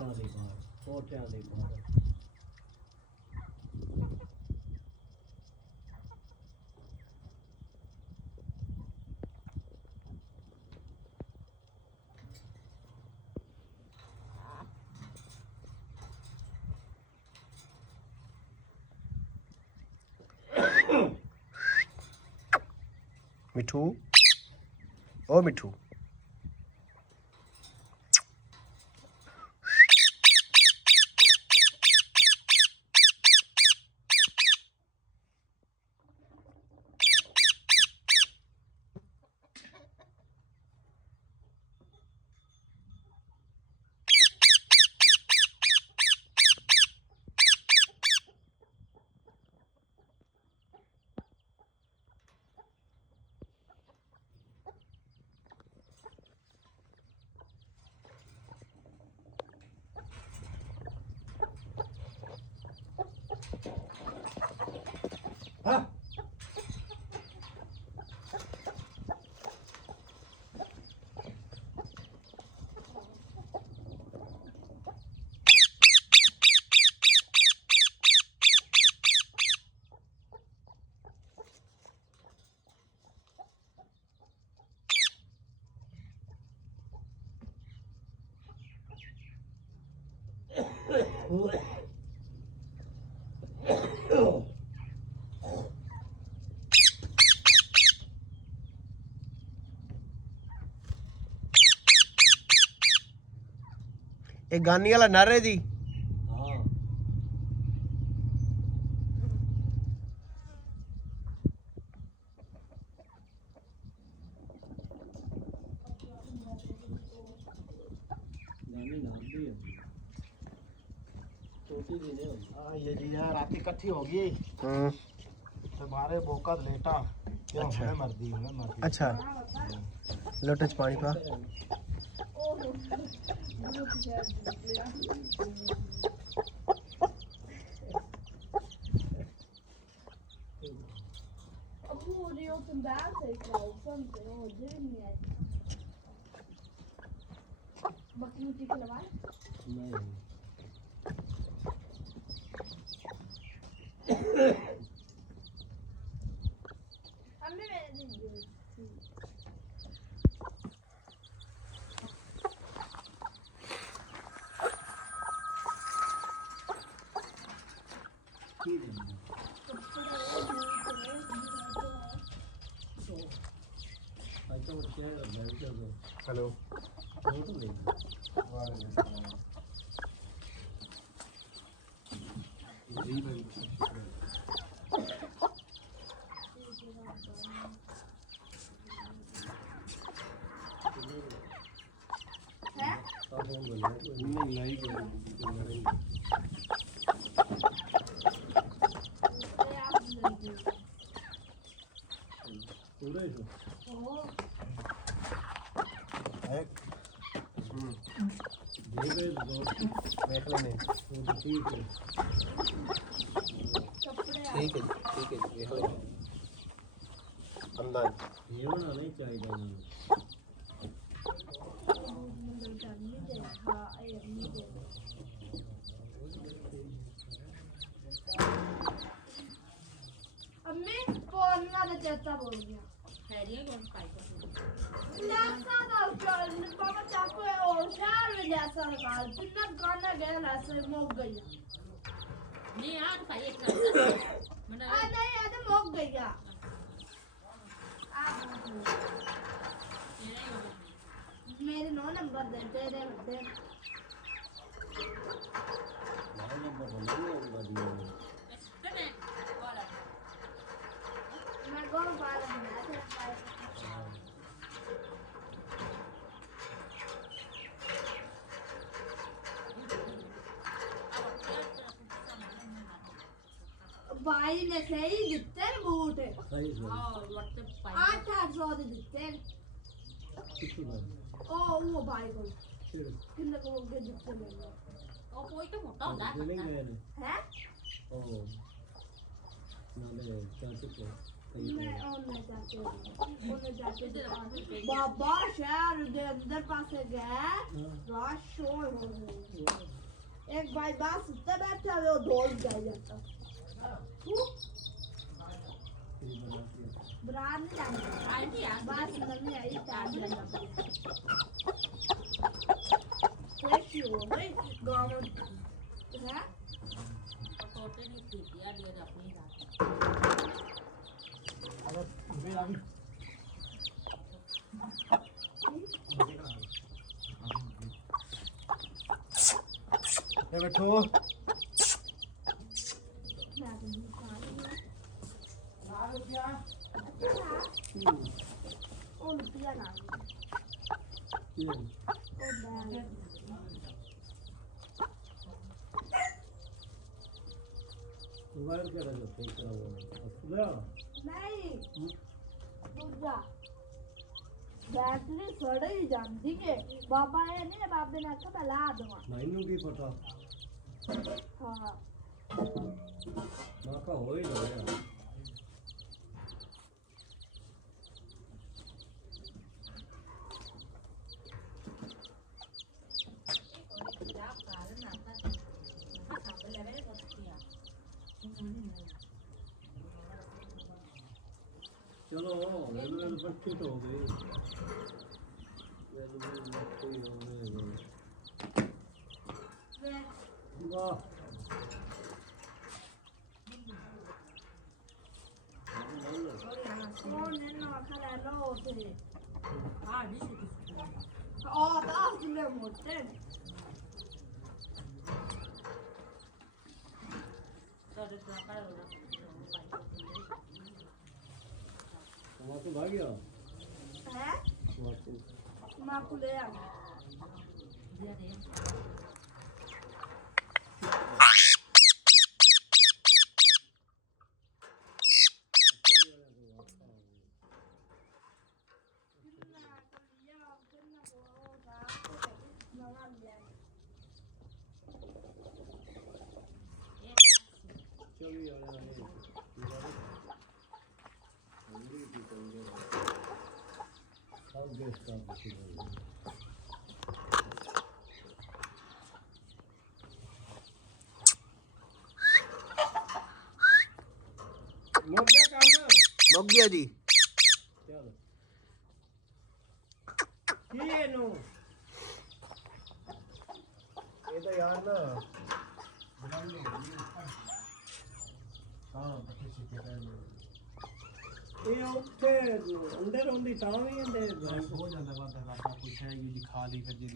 ਲੱਕੜਾਂ ਦੀ ਬਾਹਰ ਕੋਠਿਆਂ ਦੀ ਬਾਹਰ ਮਿੱਠੂ ਉਹ ਮਿੱਠੂ ਹਾਂ ਇਹ ਗਾਨੀ ਵਾਲਾ ਨਰ ਹੈ ਜੀ ਹਾਂ ਨਾਨੀ ਨਾਦੀ ਹੈ ਛੋਟੀ ਜਿਹੀ ਨੇ हाँ ये जी यार रात इकट्ठी होगी ਹੂੰ तो मारे बोका लेटा क्यों अच्छा। हमें मर दी ਅੱਛਾ ਲੋਟੇ ਚ ਪਾਣੀ ਪਾ ਨਹੀਂ ਕੀ ਦਿੰਦਾ ਅੱਜ ਤਾਂ ਉੱਠਿਆ ਕਰਦਾ ਵੀ ਜਦੋਂ ਹੈਲੋ ਉਹ ਤਾਂ ਨਹੀਂ ਜੀ ਭਾਈ ਤਾਂ ਫੋਨ ਕਰ ਲਿਆ ਨਹੀਂ ਲਾਈ ਕੋਈ ਪੂਰਾ ਹੀ ਦੇ ਗਏ ਦੋ ਵੇਖ ਲੈਨੇ ਉਹ ਠੀਕ ਹੈ ਠੀਕ ਹੈ ਜੀ ਵੇਖ ਲੈ ਅੰਦਰ ਇਹ ਹੋਣਾ ਨਹੀਂ ਚਾਹੀਦਾ ਇਹਨਾਂ ਨੂੰ अम्मी फोन वाला चेता बोल गया जैसा था पापा चाकू है और शार में जैसा लगा जितना गाना गया वैसे मुक गया नहीं यार भाई एक मना नहीं ये तो मुक गया मेरे 9 नंबर दे तेरे दे नंबर नहीं होगा दिया कने वाला मैं गोल बाल बना तेरा पास भाई ने सही दिते न बूट सही है और व्हाट्सएप पाई 800 दे दिते कितनी बार ओ वो भाई को फिर कितने को दे दिते मैंने ओ कोई तो मोटा होता नहीं है गए हैं ओ ना ले क्या चुप ਨਹੀਂ ਉਹਨੇ ਚਾਚੇ ਦੀ ਦੁਕਾਨ। ਬਾਬਾ ਸ਼ਹਿਰ ਦੇ ਅੰਦਰ ਪਾਸੇ ਗਏ ਰਸ਼ ਹੋਏ ਹੋਏ एक भाई बात सुनते बैठा वो ढोल जाए जाता ब्रांड नहीं जानता आई नहीं यार बात सुनने आई टाइम जाता कैसी हो गई गाँव है छोटे नहीं थी यार ये अपनी रात अगर मेरा भी ये बैठो मोबाइल क्या रहा है ठीक करा हुआ नहीं दूसरा बैटरी सड़ ही जाती है बाबा है नहीं बाबे ने कहा मैं ला दूंगा मैनू की पता हाँ माँ का हो ही लग गया चलो रेलवे बच्चे तो हो गई रेलवे बच्चे हो गए वाह कौन है ना खड़ा लो थे हाँ नहीं शुरू तो असले मोटे तो कर लो टमाटो भाग गया है टमाटो माँ को ले आ दिया दे चलिए सब देश का मुझे काम ना ਮੁੱਕ ਗਿਆ ਜੀ चलो ये नो ਇਹ ਤਾਂ ਯਾਰ ਨਾ हाँ पट्टी सीखे पहले ये ਉੱਥੇ ਅੰਦਰ ਹੁੰਦੀ ਤਾਂ ਵੀ ਅੰਦਰ हो जाता बात है कोई है ये दिखा ली फिर जी